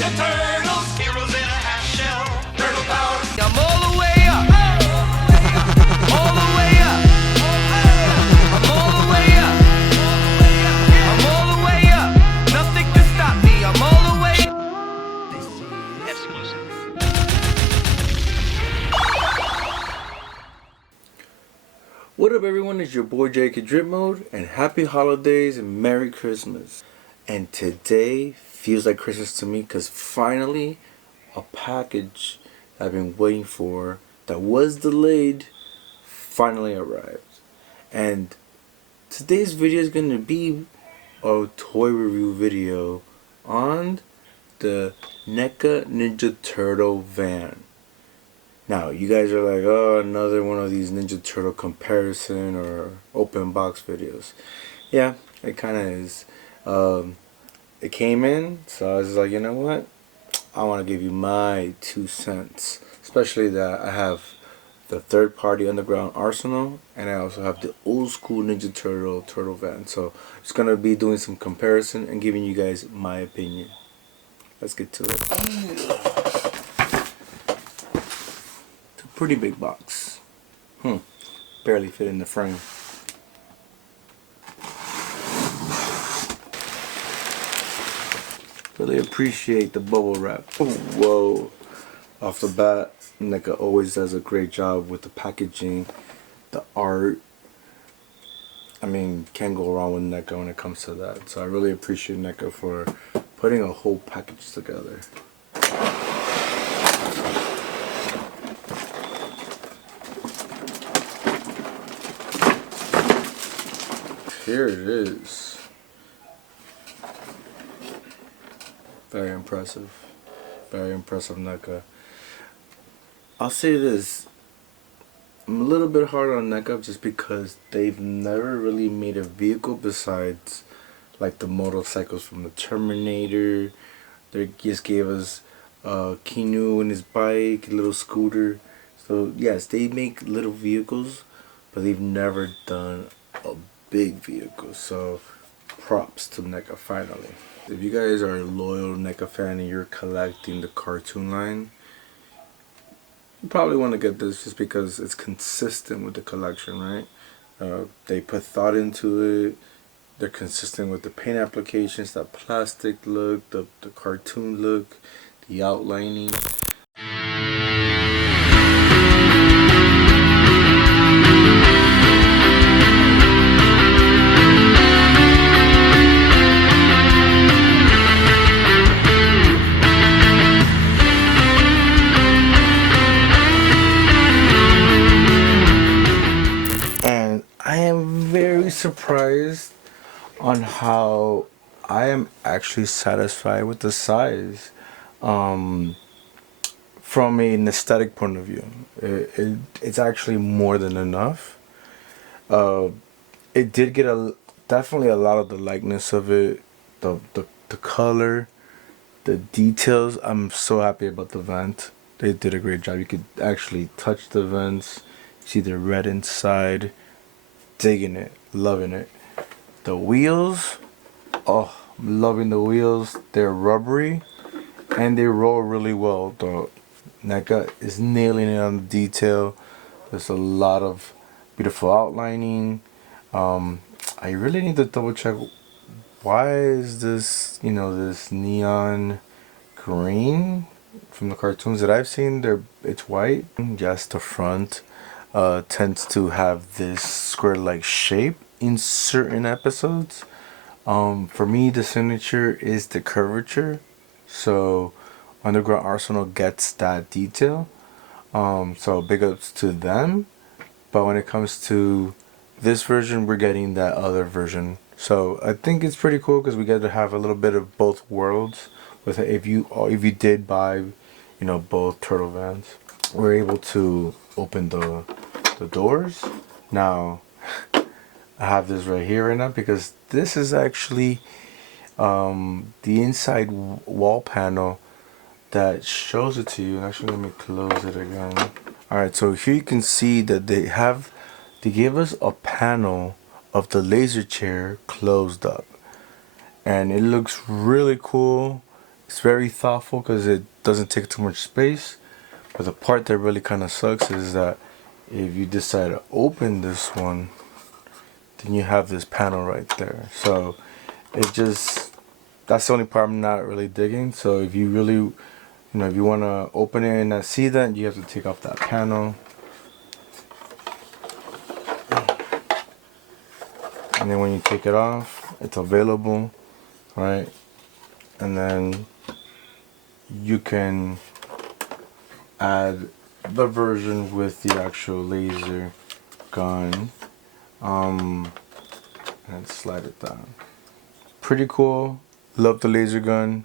Ninja Turtles, heroes in a half shell. Turtle power. I'm all the way up. All the way up. I'm all the way up. I'm all the way up. Nothing can stop me. I'm all the way up. Exclusive. What up everyone, it's your boy Jake at dripmode, and happy holidays and Merry Christmas. And today feels like Christmas to me because finally a package I've been waiting for that was delayed finally arrived. And today's video is going to be a toy review video on the NECA Ninja Turtle van. Now, you guys are like, oh, another one of these Ninja Turtle comparison or open box videos. Yeah, it kind of is. It came in, so I was like, you know what? I want to give you my 2 cents. Especially that I have the third party underground arsenal, and I also have the old school Ninja Turtle van. So, I'm just going to be doing some comparison and giving you guys my opinion. Let's get to it. Pretty big box. Barely fit in the frame. Really appreciate the bubble wrap. Oh, whoa. Off the bat, NECA always does a great job with the packaging, the art. I mean, can't go wrong with NECA when it comes to that. So I really appreciate NECA for putting a whole package together. Here it is. Very impressive. Very impressive NECA. I'll say this. I'm a little bit hard on NECA just because they've never really made a vehicle besides like the motorcycles from the Terminator. They just gave us Keanu and his bike, a little scooter. So yes, they make little vehicles, but they've never done a big vehicle. So props to NECA finally. If you guys are a loyal NECA fan and you're collecting the cartoon line, you probably want to get this just because it's consistent with the collection, right? They put thought into it. They're consistent with the paint applications, that plastic look, the cartoon look, the outlining. I am very surprised on how I am actually satisfied with the size from an aesthetic point of view. It's actually more than enough. It did get definitely a lot of the likeness of it, the color, the details. I'm so happy about the vent. They did a great job. You could actually touch the vents, see the red inside. Digging it, loving it. The wheels, oh, I'm loving the wheels. They're rubbery and they roll really well. The NECA is nailing it on the detail. There's a lot of beautiful outlining. I really need to double check, why is this, this neon green from the cartoons that I've seen? It's white. Yes, the front tends to have this square-like shape in certain episodes. For me, the signature is the curvature, so Underground Arsenal gets that detail. So big ups to them. But when it comes to this version, we're getting that other version. So I think it's pretty cool because we get to have a little bit of both worlds. With if you did buy, both turtle vans, we're able to open the doors. Now I have this right here right now because this is actually the inside wall panel that shows it to you. Actually, let me close it again. Alright, so here you can see that they gave us a panel of the laser chair closed up, and it looks really cool It's very thoughtful because it doesn't take too much space. But the part that really kind of sucks is that if you decide to open this one, then you have this panel right there. So it just, that's the only part I'm not really digging. So if you really, if you want to open it and not see that, you have to take off that panel. And then when you take it off, it's available, right? And then you can add the version with the actual laser gun, and slide it down. Pretty cool. Love the laser gun.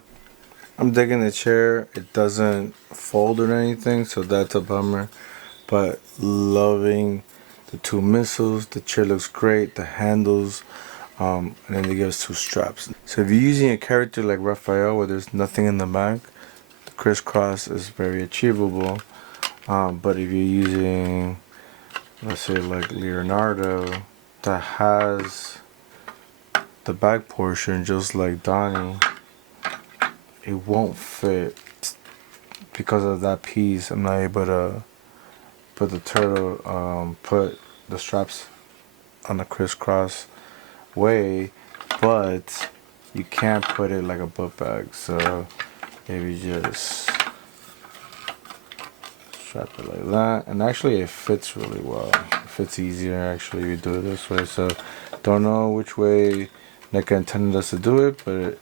I'm digging the chair. It doesn't fold or anything, so that's a bummer. But loving the two missiles. The chair looks great. The handles, and then they give us two straps. So if you're using a character like Raphael where there's nothing in the back, the crisscross is very achievable. But if you're using, let's say, like Leonardo, that has the back portion just like Donnie, it won't fit because of that piece. I'm not able to put the turtle, put the straps on the crisscross way, but you can't put it like a book bag. So if you just strap it like that, and actually it fits really well. It fits easier actually if you do it this way. So don't know which way NECA intended us to do it, but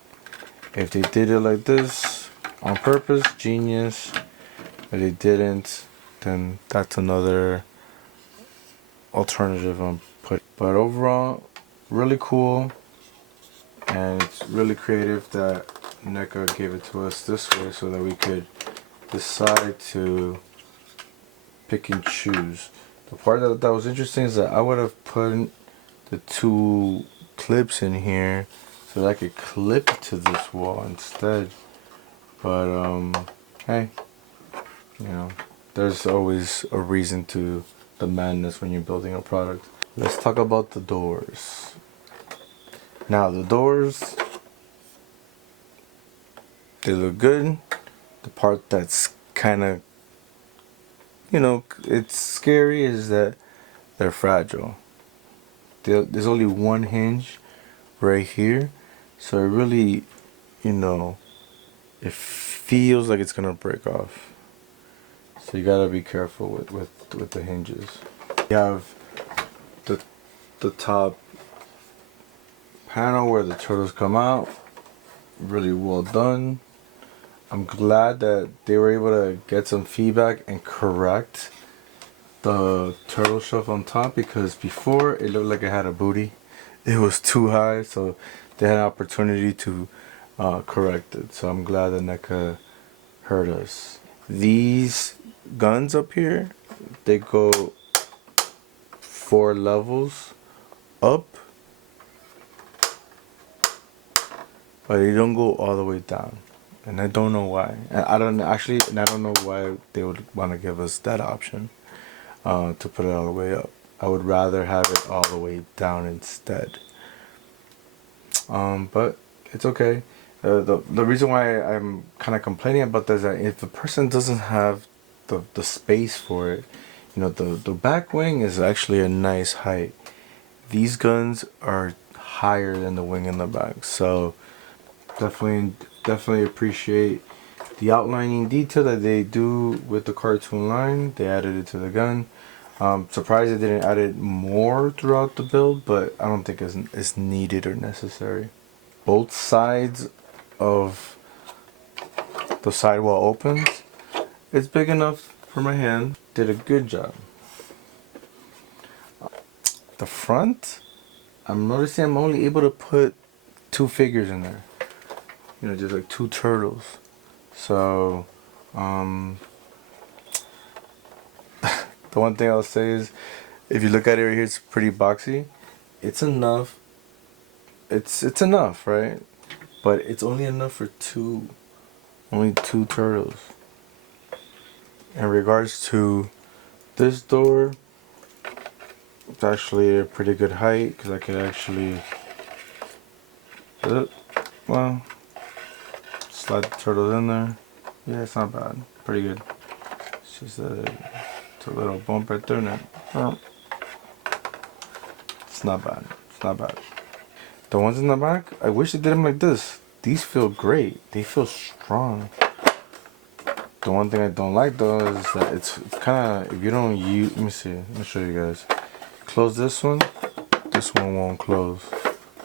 if they did it like this on purpose, genius. If they didn't, then that's another alternative on put. But overall, really cool, and it's really creative that NECA gave it to us this way so that we could decide to pick and choose. The part that was interesting is that I would have put the two clips in here so that I could clip it to this wall instead. But hey, there's always a reason to the madness when you're building a product. Let's talk about the doors. Now the doors, they look good. The part that's kind of, it's scary is that they're fragile. There's only one hinge right here, so it really, it feels like it's gonna break off. So you gotta be careful with the hinges. You have the top panel where the turtles come out. Really well done. I'm glad that they were able to get some feedback and correct the turtle shelf on top, because before it looked like it had a booty. It was too high, so they had an opportunity to correct it. So I'm glad that NECA heard us. These guns up here, they go 4 levels up, but they don't go all the way down, and I don't know why. I don't know why they would want to give us that option to put it all the way up. I would rather have it all the way down instead. But it's okay. The reason why I'm kind of complaining about that is that if the person doesn't have the space for it, the back wing is actually a nice height. These guns are higher than the wing in the back, so definitely appreciate the outlining detail that they do with the cartoon line. They added it to the gun. Surprised they didn't add it more throughout the build, but I don't think it's needed or necessary. Both sides of the sidewall opens. It's big enough for my hand. Did a good job. The front, I'm noticing I'm only able to put 2 figures in there. Just like 2 turtles. So, the one thing I'll say is, if you look at it right here, it's pretty boxy. It's enough. It's enough, right? But it's only enough for only 2 turtles. In regards to this door, it's actually a pretty good height because I could actually, slide the turtles in there. Yeah, it's not bad. Pretty good. It's just it's a little bump right there. Now. Oh. It's not bad. It's not bad. The ones in the back, I wish they did them like this. These feel great. They feel strong. The one thing I don't like though is that it's kind of, if you don't use, let me see. Let me show you guys. Close this one won't close.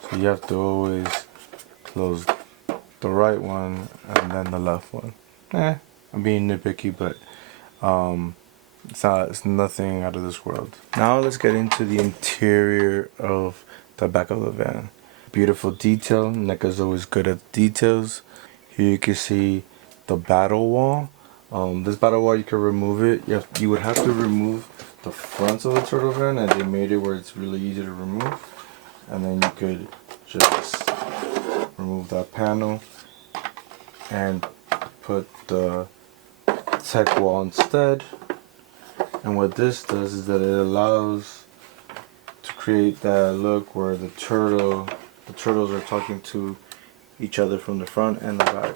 So you have to always close the right one and then the left one. I'm being nitpicky, but it's nothing out of this world. Now let's get into the interior of the back of the van. Beautiful detail. NECA's always good at details. Here you can see the battle wall. This battle wall, you can remove it. You would have to remove the fronts of the turtle van, and they made it where it's really easy to remove. And then you could just remove that panel and put the tech wall instead. And what this does is that it allows to create that look where the turtles are talking to each other from the front and the back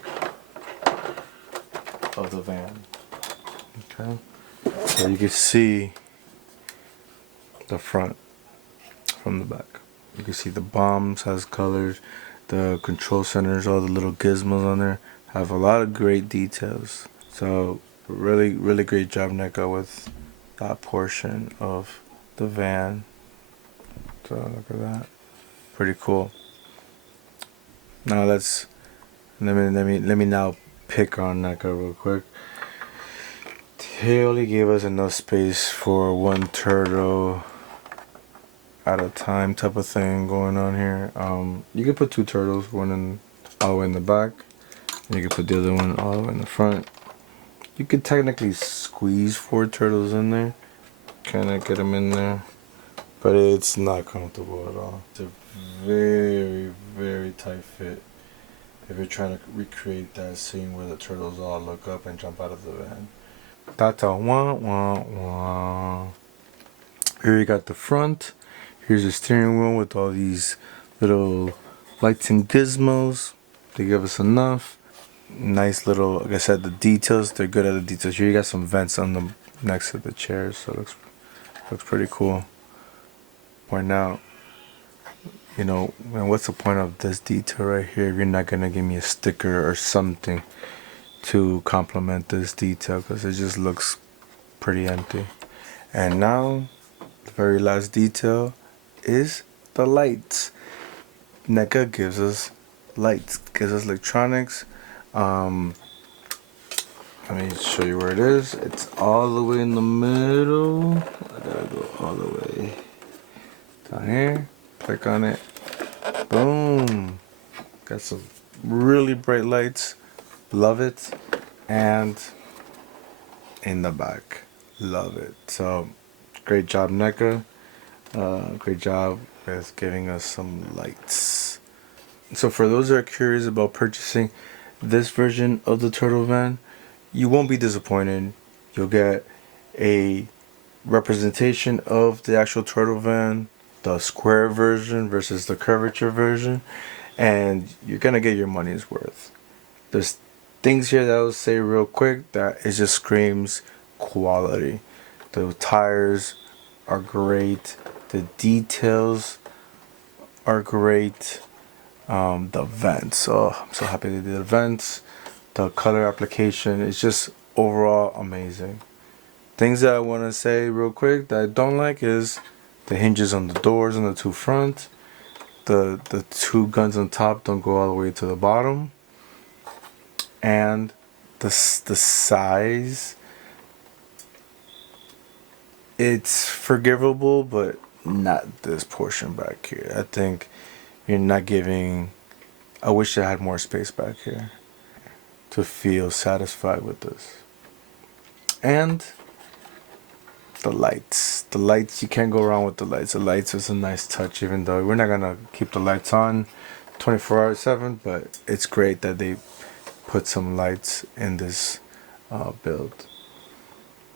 of the van. Okay, so you can see the front from the back. You can see the bombs has colors, the control centers, all the little gizmos on there have a lot of great details. So really great job, NECA, with that portion of the van. So look at that, pretty cool. Now let me now pick on NECA real quick. He only gave us enough space for one turtle at a time type of thing going on here. You could put two turtles, one all the way in the back, and you could put the other one all the way in the front. You could technically squeeze 4 turtles in there, kind of get them in there, but it's not comfortable at all. It's a very tight fit if you're trying to recreate that scene where the turtles all look up and jump out of the van. That's a wah. Here you got the front. Here's the steering wheel with all these little lights and gizmos. They give us enough. Nice little, like I said, the details, they're good at the details. Here you got some vents on the next to the chairs, so it looks pretty cool. Point out, you know, what's the point of this detail right here if you're not gonna give me a sticker or something to complement this detail, because it just looks pretty empty. And now the very last detail is the lights. NECA gives us lights, gives us electronics. Let me show you where it is. It's all the way in the middle. I gotta go all the way down here. Click on it. Boom. Got some really bright lights. Love it. And in the back, love it. So great job, NECA. Great job with giving us some lights. So for those that are curious about purchasing this version of the turtle van, you won't be disappointed. You'll get a representation of the actual turtle van, the square version versus the curvature version, and you're gonna get your money's worth. There's things here that I'll say real quick that it just screams quality. The tires are great, the details are great. The vents, oh, I'm so happy they did the vents. The color application is just overall amazing. Things that I want to say real quick that I don't like is the hinges on the doors on the 2 front. The 2 guns on top don't go all the way to the bottom. And the size, it's forgivable, but not this portion back here. I think you're not giving, I wish I had more space back here to feel satisfied with this. And the lights, you can't go wrong with the lights. The lights is a nice touch, even though we're not gonna keep the lights on 24/7, but it's great that they put some lights in this build.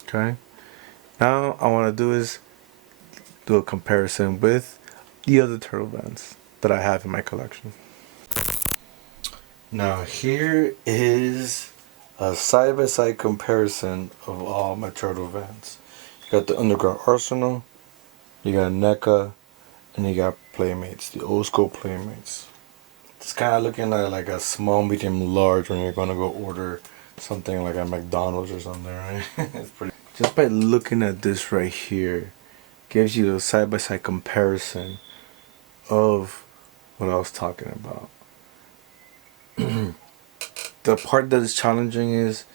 Okay, now I want to do is do a comparison with the other turtle vans that I have in my collection. Now here is a side-by-side comparison of all my turtle vans. You got the Underground Arsenal, you got NECA, and you got Playmates, the old school Playmates. It's kind of looking like a small, medium, large when you're gonna go order something like at McDonald's or something, right? It's pretty. Just by looking at this right here, gives you a side-by-side comparison of what I was talking about. The part that is challenging is,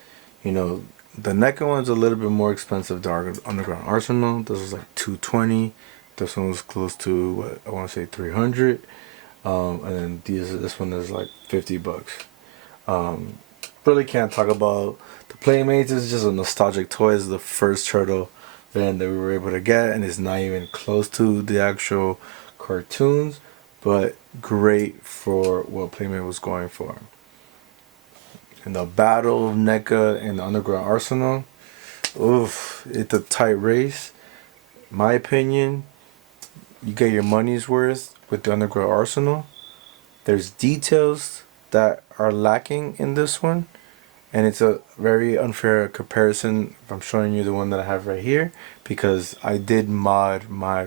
you know, the NECA one's a little bit more expensive. The Underground Arsenal, this was like $220. This one was close to what I want to say $300. And then this one is like $50. Really can't talk about the Playmates. It's just a nostalgic toy. It's the first turtle van that we were able to get, and it's not even close to the actual cartoons, but great for what Playmate was going for. In the battle of NECA and the Underground Arsenal, oof, it's a tight race. My opinion, you get your money's worth with the Underground Arsenal. There's details that are lacking in this one, and it's a very unfair comparison if I'm showing you the one that I have right here, because I did mod my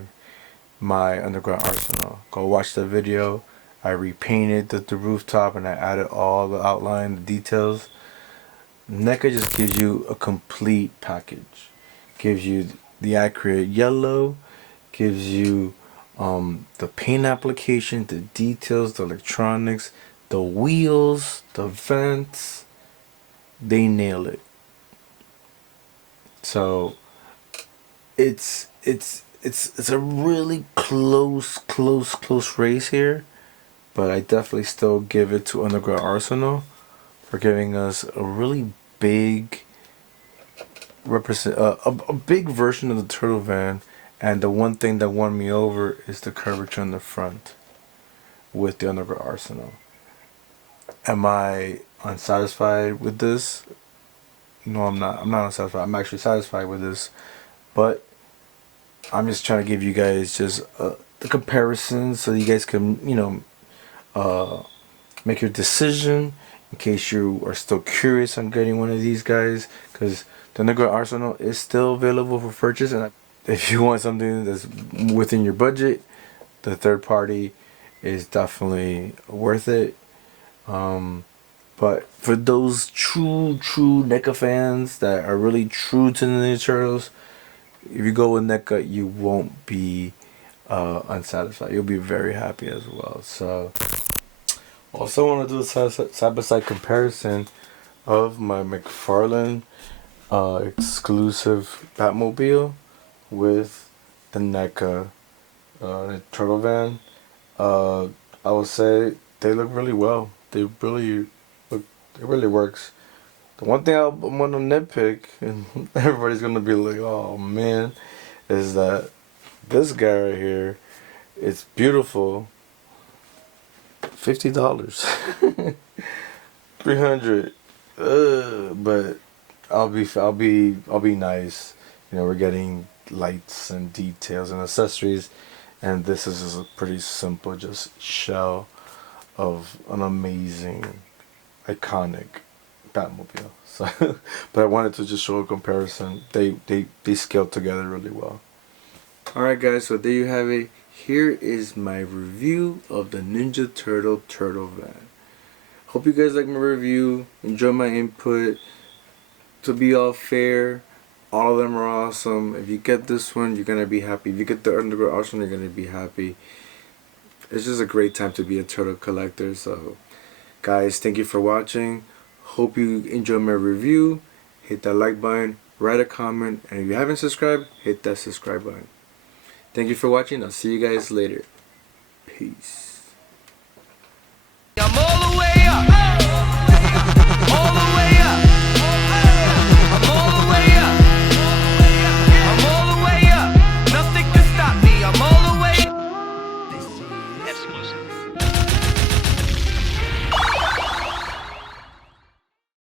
Underground Arsenal. Go watch the video. I repainted the rooftop and I added all the outline, the details. NECA just gives you a complete package. Gives you the accurate yellow, gives you the paint application, the details, the electronics, the wheels, the vents. They nail it. So it's a really close race here, but I definitely still give it to Underground Arsenal for giving us a really big a big version of the turtle van. And the one thing that won me over is the curvature in the front with the Underground Arsenal. Am I unsatisfied with this? No, I'm not. I'm not unsatisfied. I'm actually satisfied with this, but I'm just trying to give you guys just the comparison so you guys can, make your decision in case you are still curious on getting one of these guys, because the Underground Arsenal is still available for purchase. And if you want something that's within your budget, the third party is definitely worth it. But for those true NECA fans that are really true to the Ninja Turtles, if you go with NECA, you won't be unsatisfied. You'll be very happy as well. So, also want to do a side-by-side comparison of my McFarlane exclusive Batmobile with the NECA Turtle Van. I would say they look really well. They really look. It really works. The one thing I'm gonna nitpick, and everybody's gonna be like, "Oh man," is that this guy right here, it's beautiful. $50, $300, but I'll be nice. We're getting lights and details and accessories, and this is just a pretty simple, just shell of an amazing, iconic Batmobile. So, but I wanted to just show a comparison. They scale together really well. Alright guys, so there you have it. Here is my review of the Ninja Turtle Van. Hope you guys like my review, enjoy my input. To be all fair, all of them are awesome. If you get this one, you're gonna be happy. If you get the Underground Arsenal, you're gonna be happy. It's just a great time to be a turtle collector. So guys, thank you for watching. Hope you enjoy my review. Hit that like button, write a comment, and if you haven't subscribed, hit that subscribe button. Thank you for watching. I'll see you guys later. Peace.